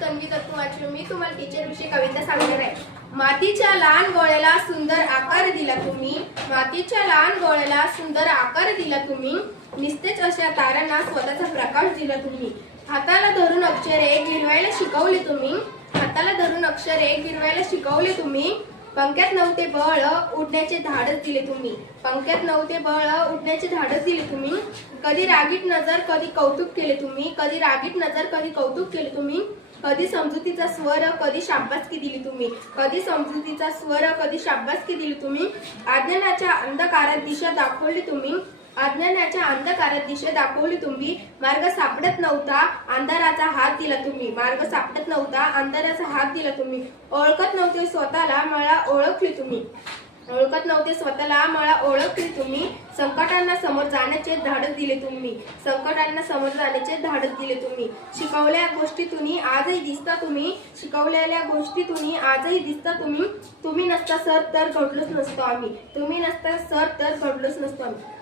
तन्वी दत्तू मी तुम्हाला टीचर विषयी कविता सांगणार आहे। मातीच्या लहान गोळ्याला सुंदर आकार दिला तुम्ही, मातीच्या लहान गोळ्याला सुंदर आकार दिला तुम्ही, निस्तेज अशा तारांना स्वतःचा प्रकाश दिला तुम्ही। हाताला धरून अक्षरे गिरवायला शिकवले तुम्ही, हाताला धरून अक्षरे गिरवायला शिकवले तुम्ही। पंख्यात नव्हते बळ उडण्याचे धाडस दिले तुम्ही, पंख्यात नव्हते बळ उडण्याचे धाडस दिले तुम्ही। कधी रागीट नजर कधी कौतुक केले तुम्ही, कधी रागीट नजर कधी कौतुक केले तुम्ही। कधी समजुतीचा स्वर कधी शाबासकी दिली तुम्ही, कधी समजुतीचा स्वर कधी शाबासकी दिली तुम्ही। अज्ञानाच्या अंधकारात दिशा दाखवली तुम्ही, अज्ञानाच्या अंधकारात दिशा दाखवली तुम्ही। मार्ग सापडत नव्हता अंधाराचा हात दिला तुम्ही, मार्ग सापडत नव्हता अंधाराचा हात दिला तुम्ही। ओळखत नव्हते स्वतःला मला ओळखली तुम्ही, ओळखत नव्हते स्वतःला मला ओळखली तुम्ही। संकटांना समोर जाण्याचे धाडस दिले तुम्ही, संकटांना समोर जाण्याचे धाडस दिले तुम्ही। शिकवलेल्या गोष्टीतून आजही दिसता तुम्ही, शिकवलेल्या गोष्टीतून आजही दिसता तुम्ही। तुम्ही नसता सर तर घडलोच नसतो आम्ही, तुम्ही नसता सर तर घडलोच नसतो आम्ही।